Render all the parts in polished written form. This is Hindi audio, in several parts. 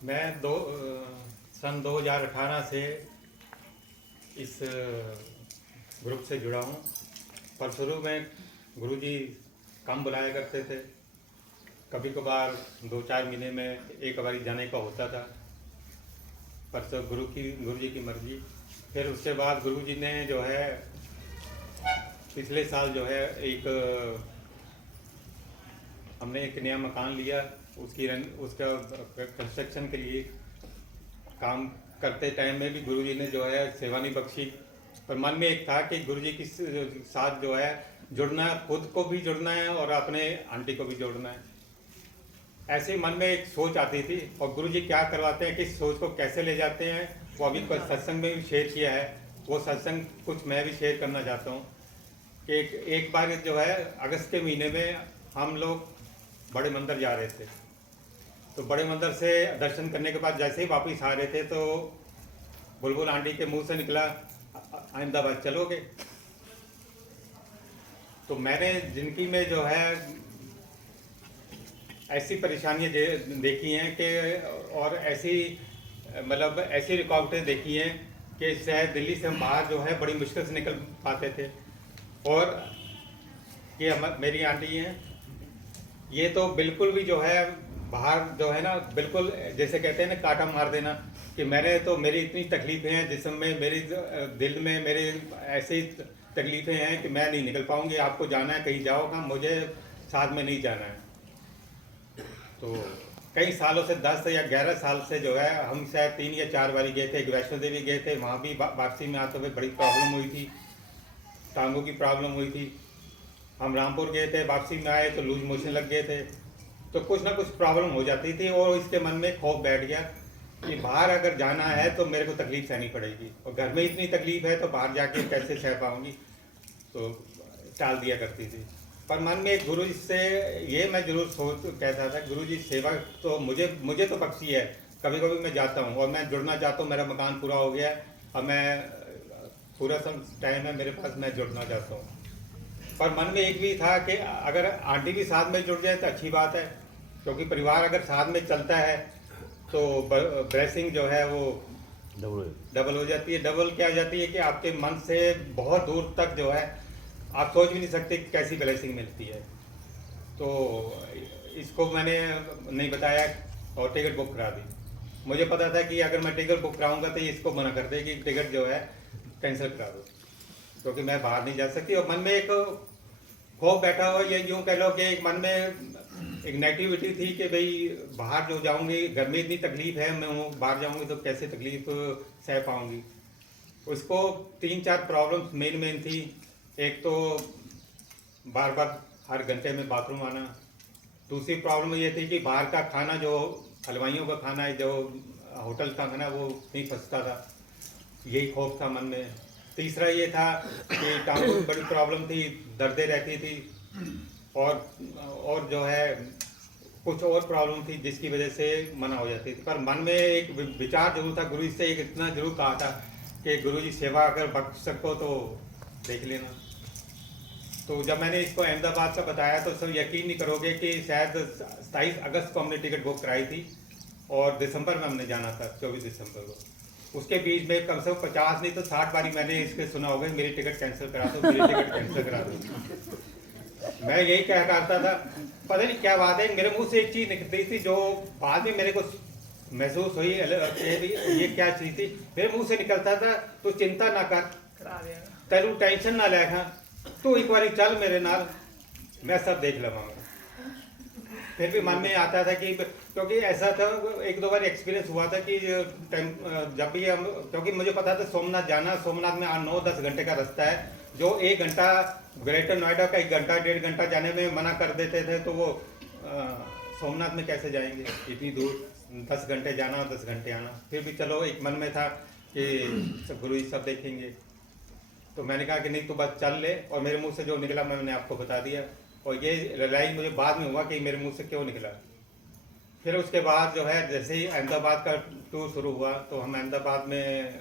मैं सन 2018 से इस ग्रुप से जुड़ा हूँ। पर शुरू में गुरुजी कम बुलाया करते थे, कभी कभार 2-4 महीने में एक बारी जाने का होता था, पर सब गुरुजी की मर्जी। फिर उसके बाद गुरुजी ने जो है पिछले साल जो है हमने एक नया मकान लिया, उसका कंस्ट्रक्शन के लिए काम करते टाइम में भी गुरुजी ने जो है सेवा नहीं बख्शी। पर मन में एक था कि गुरुजी के साथ जो है जुड़ना, खुद को भी जुड़ना है और अपने आंटी को भी जोड़ना है। ऐसे मन में एक सोच आती थी, और गुरुजी क्या करवाते हैं, किस सोच को कैसे ले जाते हैं, वो अभी कुछ सत्संग में भी शेयर किया है। वो सत्संग कुछ मैं भी शेयर करना चाहता हूँ कि एक बार जो है अगस्त के महीने में हम लोग बड़े मंदिर जा रहे थे। तो बड़े मंदिर से दर्शन करने के बाद जैसे ही वापस आ रहे थे तो बुलबुल आंटी के मुंह से निकला, अहमदाबाद चलोगे? तो मैंने जिंदगी में जो है ऐसी परेशानियां देखी हैं कि, और ऐसी मतलब ऐसी रुकावटें देखी हैं कि शायद दिल्ली से हम बाहर जो है बड़ी मुश्किल से निकल पाते थे। और ये मेरी आंटी हैं, ये तो बिल्कुल भी जो है बाहर जो है ना, बिल्कुल जैसे कहते हैं ना कांटा मार देना, कि मेरी इतनी तकलीफ़ें हैं जिसमें मेरी दिल में मेरे ऐसी तकलीफ़ें हैं कि मैं नहीं निकल पाऊंगी। आपको जाना है कहीं जाओगा, मुझे साथ में नहीं जाना है। तो कई सालों से 10 या 11 साल से जो है हम शायद 3 या 4 बारी गए थे। वैष्णो देवी गए थे, वहाँ भी वापसी में आते हुए बड़ी प्रॉब्लम हुई थी, टांगों की प्रॉब्लम हुई थी। हम रामपुर गए थे, वापसी में आए तो लूज मोशन लग गए थे। तो कुछ ना कुछ प्रॉब्लम हो जाती थी, और इसके मन में खौफ बैठ गया कि बाहर अगर जाना है तो मेरे को तकलीफ सहनी पड़ेगी, और घर में इतनी तकलीफ है तो बाहर जाके कैसे सह पाऊंगी। तो टाल दिया करती थी। पर मन में गुरु जी से ये मैं जरूर कहता था, गुरु जी सेवा तो मुझे तो बख्शी है। कभी कभी मैं जाता हूँ और मैं जुड़ना चाहता हूँ, मेरा मकान पूरा हो गया, अब मैं पूरा टाइम है मेरे पास, मैं जुड़ना चाहता हूँ। पर मन में एक भी था कि अगर आंटी भी साथ में जुड़ जाए तो अच्छी बात है, क्योंकि परिवार अगर साथ में चलता है तो ब्लेसिंग जो है वो डबल हो जाती है। डबल क्या हो जाती है कि आपके मन से बहुत दूर तक जो है आप सोच भी नहीं सकते कि कैसी ब्लेसिंग मिलती है। तो इसको मैंने नहीं बताया और टिकट बुक करा दी। मुझे पता था कि अगर मैं टिकट बुक कराऊंगा तो ये इसको मना कर दे कि टिकट जो है कैंसिल करा दो, क्योंकि मैं बाहर नहीं जा सकती। और मन में एक खौफ बैठा हुआ, ये यूँ कह लो कि एक मन में एक नेगेटिविटी थी कि भाई बाहर जो जाऊंगी, घर में इतनी तकलीफ है, मैं बाहर जाऊंगी तो कैसे तकलीफ सह पाऊंगी। उसको 3-4 प्रॉब्लम्स मेन थी। एक तो बार बार हर घंटे में बाथरूम आना। दूसरी प्रॉब्लम ये थी कि बाहर का खाना, जो हलवाइयों का खाना है, जो होटल का खाना, वो नहीं फंसता था, यही खौफ था मन में। तीसरा ये था कि टांगों में बड़ी प्रॉब्लम थी, दर्दें रहती थी, और जो है कुछ और प्रॉब्लम थी जिसकी वजह से मना हो जाती थी। पर मन में एक विचार जरूर था, गुरु जी से एक इतना जरूर कहा था कि गुरु जी सेवा अगर बख्श सको तो देख लेना। तो जब मैंने इसको अहमदाबाद का बताया तो सब यकीन नहीं करोगे कि शायद 27 अगस्त को हमने टिकट बुक कराई थी, और दिसंबर में हमने जाना था, 24 दिसंबर को। उसके बीच में कम से कम 50 नहीं तो 60 बारी मैंने इसके सुना होगा, मेरी टिकट कैंसिल करा दो, मेरी टिकट कैंसिल करा दो। मैं यही कह करता था, पता नहीं क्या बात है, मेरे मुंह से एक चीज़ निकलती थी जो बाद में मेरे को महसूस हुई, ये क्या चीज़ थी। मेरे मुंह से निकलता था, तो चिंता ना कर, तेरू टेंशन ना लेगा, तू एक बार चल मेरे नाल, मैं सब देख लवांगा। फिर भी मन में आता था कि, क्योंकि ऐसा था, 1-2 बार एक्सपीरियंस हुआ था कि जब भी हम, क्योंकि मुझे पता था सोमनाथ जाना, सोमनाथ में 9-10 घंटे का रास्ता है, जो 1 घंटा ग्रेटर नोएडा का 1 घंटा 1.5 घंटा जाने में मना कर देते थे, तो वो सोमनाथ में कैसे जाएंगे इतनी दूर, 10 घंटे जाना 10 घंटे आना। फिर भी चलो एक मन में था कि गुरु जी सब देखेंगे। तो मैंने कहा कि नहीं तो बस चल ले, और मेरे मुंह से जो निकला मैंने आपको बता दिया, और ये रियलाइज मुझे बाद में हुआ कि मेरे मुंह से क्यों निकला। फिर उसके बाद जो है जैसे ही अहमदाबाद का टूर शुरू हुआ, तो हम अहमदाबाद में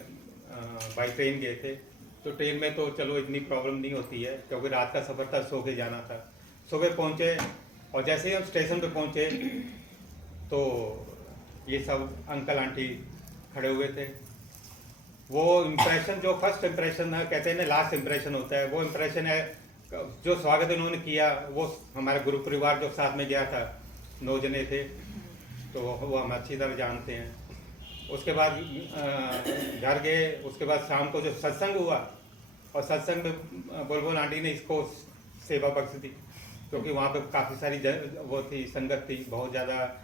बाई ट्रेन गए थे। तो ट्रेन में तो चलो इतनी प्रॉब्लम नहीं होती है, क्योंकि रात का सफ़र था, सो के जाना था। सुबह पहुँचे, और जैसे ही हम स्टेशन पे पहुँचे तो ये सब अंकल आंटी खड़े हुए थे। वो इम्प्रेशन जो फर्स्ट इम्प्रेशन है, कहते हैं ना लास्ट इम्प्रेशन होता है, वो इम्प्रेशन है जो स्वागत उन्होंने किया। वो हमारा गुरु परिवार जो साथ में गया था, 9 जने थे, तो वो हम अच्छी तरह जानते हैं। उसके बाद घर गए, उसके बाद शाम को जो सत्संग हुआ, और सत्संग में बुलबुल आंटी ने इसको सेवा बख्श दी, क्योंकि वहाँ पे काफ़ी सारी वो थी, संगत थी, बहुत ज़्यादा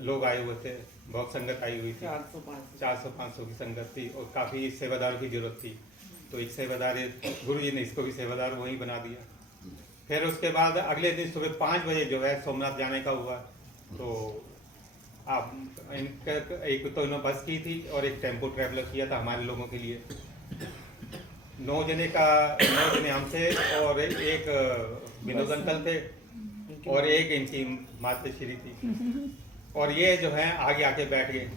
लोग आए हुए थे, बहुत संगत आई हुई थी, 400-500 की संगत थी, और काफ़ी सेवादार की जरूरत थी। तो एक सेवादार गुरु जी ने इसको भी सेवादार वहीं बना दिया। फिर उसके बाद अगले दिन सुबह 5 बजे जो है सोमनाथ जाने का हुआ। तो आप इनका एक तो इन्होंने बस की थी और एक टेम्पो ट्रैवलर किया था हमारे लोगों के लिए। 9 जने हमसे, और एक विनोद अंकल थे, और एक इनकी माता श्री थी, और ये जो है आगे आके बैठ गए,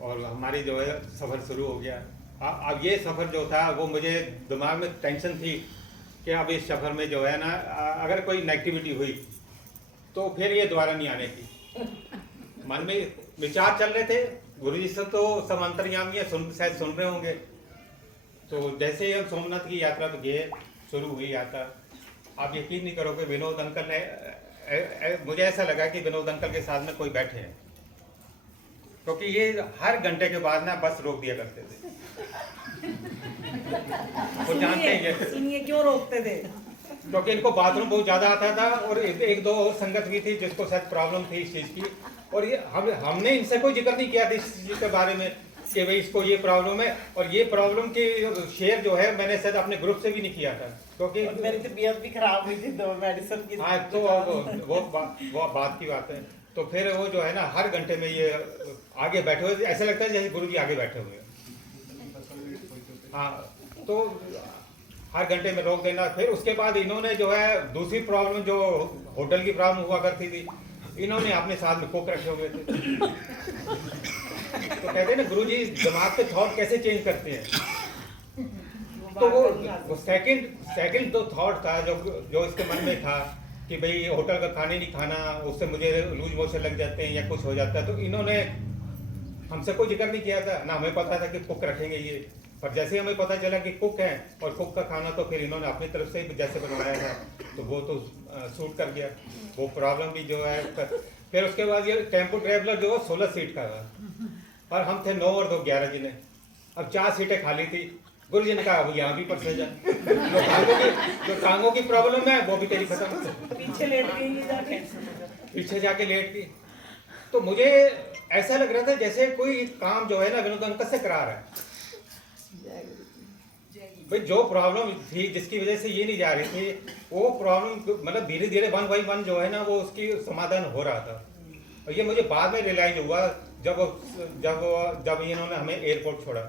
और हमारी जो है सफ़र शुरू हो गया। अब ये सफ़र जो था वो मुझे दिमाग में टेंशन थी कि अब इस सफ़र में जो है ना, अगर कोई नेगेटिविटी हुई तो फिर ये दोबारा नहीं आने की। मन में विचार चल रहे थे, गुरुजी से तो सब अंतर्यामी है, शायद सुन रहे होंगे। तो जैसे ही हम सोमनाथ की यात्रा पे गए, शुरू हुई यात्रा, आप यकीन नहीं करोगे, विनोद अंकल ने मुझे ऐसा लगा कि विनोद अंकल के साथ में कोई बैठे हैं, क्योंकि ये हर घंटे के बाद ना बस रोक दिया करते थे। वो जानते हैं सुनिए क्यों रोकते थे? क्योंकि इनको बाथरूम बहुत ज़्यादा आता था, और एक दो संगत भी थी जिसको शायद प्रॉब्लम थी इस चीज़ की, और ये हमने इनसे कोई जिक्र नहीं किया था इस चीज़ के बारे में कि भाई इसको ये प्रॉब्लम है, और ये प्रॉब्लम की शेयर जो है मैंने शायद अपने ग्रुप से भी नहीं किया था, क्योंकि मेरी तबीयत भी खराब हुई थी, दो मेडिसिन की। हाँ, तो वो बात की बात है। तो फिर वो जो है ना, हर घंटे में ये आगे बैठे हुए, ऐसा लगता है जैसे गुरु जी आगे बैठे हुए हैं। हाँ, तो हर घंटे में रोक देना। फिर उसके बाद इन्होंने जो है दूसरी प्रॉब्लम, जो होटल की प्रॉब्लम हुआ करती थी, इन्होंने अपने साथ में कुक रखे हुए थे। तो कहते हैं ना गुरु जी दिमाग के थॉट कैसे चेंज करते हैं। तो वो सेकंड जो थॉट था जो इसके मन में था कि भाई होटल का खाने नहीं खाना, उससे मुझे लूज मोशन लग जाते हैं या कुछ हो जाता है। तो इन्होंने हमसे कोई जिक्र नहीं किया था, ना हमें पता था कि कुक रखेंगे ये, पर जैसे हमें पता चला कि कुक है और कुक का खाना, तो फिर इन्होंने अपनी तरफ से जैसे बनवाया था, तो वो तो सूट कर गया, वो प्रॉब्लम भी जो है। फिर उसके बाद ये टेम्पो ट्रैवलर जो 16 सीट का था, और हम थे 9 और 2 11 जने। अब 4 सीटें खाली थी। गुरु जी ने कहा अब यहाँ भी परसे जा, जो टांगों की प्रॉब्लम है वो भी तेरी खत्म। पीछे लेट गई जाके, पीछे जाके लेट गई। तो मुझे ऐसा लग रहा था जैसे कोई काम जो है ना विनोद अंकल से करा रहा है। भाई जो प्रॉब्लम थी जिसकी वजह से ये नहीं जा रही थी, वो प्रॉब्लम मतलब धीरे धीरे 1 बाय 1 जो है ना, वो उसकी समाधान हो रहा था। और ये मुझे बाद में रियलाइज हुआ जब इन्होंने हमें एयरपोर्ट छोड़ा,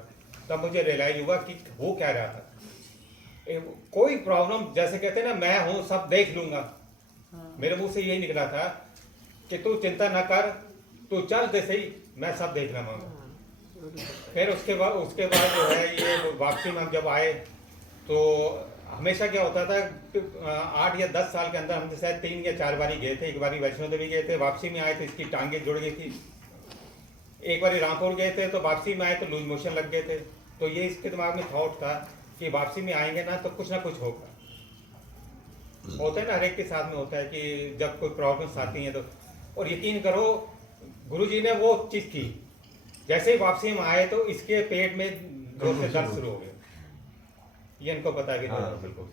तब मुझे रियलाइज हुआ कि वो क्या रहा था। कोई प्रॉब्लम, जैसे कहते हैं ना, मैं हूँ सब देख लूंगा, मेरे मुंह से यही निकला था कि तू चिंता ना कर, तू चल दे सही, मैं सब देख लूंगा। फिर उसके बाद जो है ये वापसी में हम जब आए, तो हमेशा क्या होता था, 8 या 10 साल के अंदर हम शायद 3 या 4 बारी गए थे। एक बारी वैष्णो देवी गए थे, वापसी में आए तो इसकी टांगे जुड़ गई थी। एक बारी रामपुर गए थे, तो वापसी में आए तो लूज मोशन लग गए थे। तो ये इसके दिमाग में थॉट था कि वापसी में आएंगे ना तो कुछ ना कुछ होगा। होता है ना, हर एक के साथ में होता है कि जब कोई प्रॉब्लम्स आती हैं तो। और यकीन करो गुरुजी ने वो चीज़ की, जैसे ही वापसी में आए तो इसके पेट में जोर से दर्द शुरू हो गया। ये इनको पता भी नहीं, बिल्कुल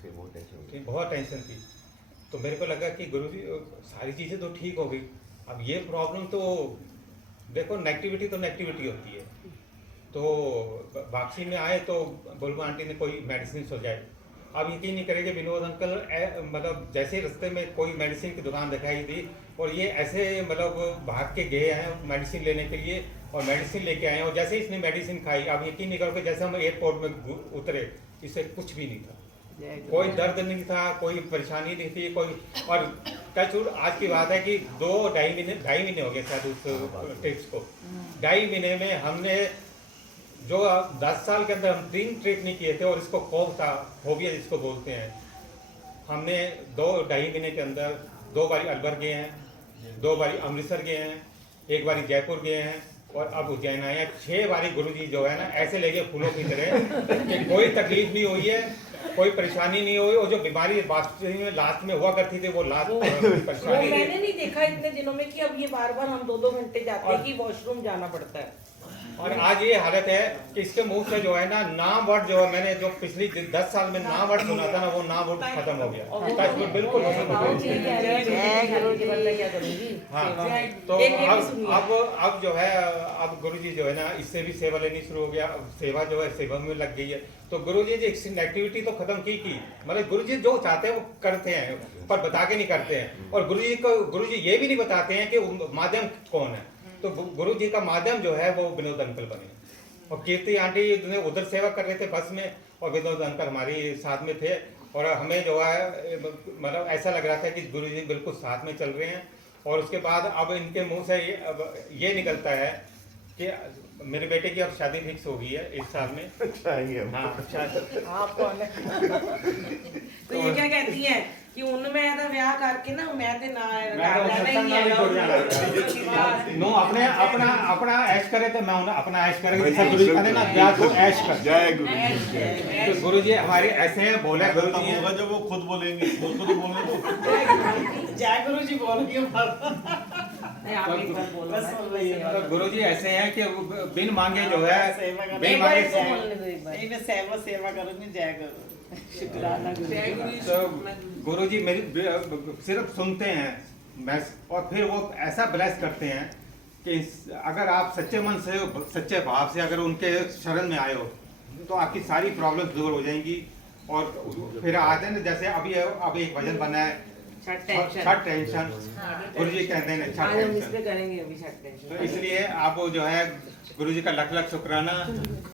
बहुत टेंशन थी। तो मेरे को लगा कि गुरुजी सारी चीज़ें तो ठीक हो गई, अब ये प्रॉब्लम तो देखो, नेगेटिविटी होती है। तो वापसी में आए तो बुलबुल आंटी ने कोई मेडिसिन सुझाई। अब यकीन नहीं करेंगे, विनोद अंकल मतलब जैसे रास्ते में कोई मेडिसिन की दुकान दिखाई दी, और ये ऐसे मतलब भाग के गए हैं मेडिसिन लेने के लिए, और मेडिसिन लेके आए हैं। और जैसे इसने मेडिसिन खाई, अब यकीन नहीं करोगे, जैसे हम एयरपोर्ट में उतरे, इससे कुछ भी नहीं था, कोई दर्द नहीं था, कोई परेशानी नहीं थी, कोई। और टचवुड आज की बात है कि 2-2.5 महीने हो गए शायद उस ट्रिप्स को। 2.5 महीने में हमने जो 10 साल के अंदर हम 3 ट्रिप नहीं किए थे, और इसको खौफ था, फोबिया जिसको बोलते हैं। हमने 2-2.5 महीने के अंदर 2 बारी अलवर गए हैं, 2 बारी अमृतसर गए हैं, एक बारी जयपुर गए हैं और अब उज्जैन आए हैं। 6 बारी गुरुजी जो है ना ऐसे लगे फूलों की तरह कि कोई तकलीफ नहीं हुई है, कोई परेशानी नहीं हुई। और जो बीमारी लास्ट में हुआ करती थी वो लास्ट वो परेशानी मैंने नहीं देखा इतने दिनों में कि अब ये बार बार हम 2-2 घंटे जाते हैं कि वॉशरूम जाना पड़ता है। और आज ये हालत है कि इसके मुंह से जो है ना नाम वर्ड जो है, मैंने जो पिछली 10 साल में नाम वर्ड सुना था ना, वो नाम वर्ड खत्म हो गया। टचवुड बिल्कुल खत्म हो गया। क्या करूंगी? हाँ, तो अब जो है अब गुरुजी जो है ना इससे भी सेवा लेनी शुरू हो गया। अब सेवा जो है सेवा में लग गई है। तो गुरुजी जी एक्टिविटी तो खत्म की मतलब गुरुजी जो चाहते हैं वो करते हैं पर बता के नहीं करते हैं। और गुरुजी ये भी नहीं बताते हैं कि माध्यम कौन है। तो गुरु जी का माध्यम जो है वो विनोद अंकल बने। और कीर्ति आंटी उधर सेवा कर रहे थे बस में और विनोद अंकल हमारी साथ में थे। और हमें जो है मतलब ऐसा लग रहा था कि गुरु जी बिल्कुल साथ में चल रहे हैं। और उसके बाद अब इनके मुंह से ये निकलता है कि मेरे बेटे की अब शादी फिक्स हो गई है इस साल में। हाँ शादी। आप कौन है? तो ये क्या कहती हैं कि उनमें तो ब्याह करके ना मैं तो ना नो अपना ऐश करे तो मैं अपना ऐश करेंगे। जैसा गुरु जी कहते ना ब्याह तो ऐश कर। जय गुरु। तो गुरु जी हमारे ऐसे हैं बोले गुरु जी होगा जब वो खुद बोलेंगे, वो खुद बोलने दो। जय गुरु जी बोल रही तो गुरु जी ऐसे हैं कि बिन मांगे जो है बिन मांगे सेवा करूंगी। जय गुरु। तो गुरु जी मेरी सिर्फ सुनते हैं मैं और फिर वो ऐसा ब्लेस करते हैं कि अगर आप सच्चे मन से सच्चे भाव से अगर उनके शरण में आए हो तो आपकी सारी प्रॉब्लम्स दूर हो जाएंगी। और फिर आते हैं जैसे अभी एक भजन बना है छठ टेंशन। गुरु जी कहते हैं छठ टेंशन। करेंगे अभी छठ टेंशन। तो इसलिए आप जो है गुरु जी का लख लख शुक्राना।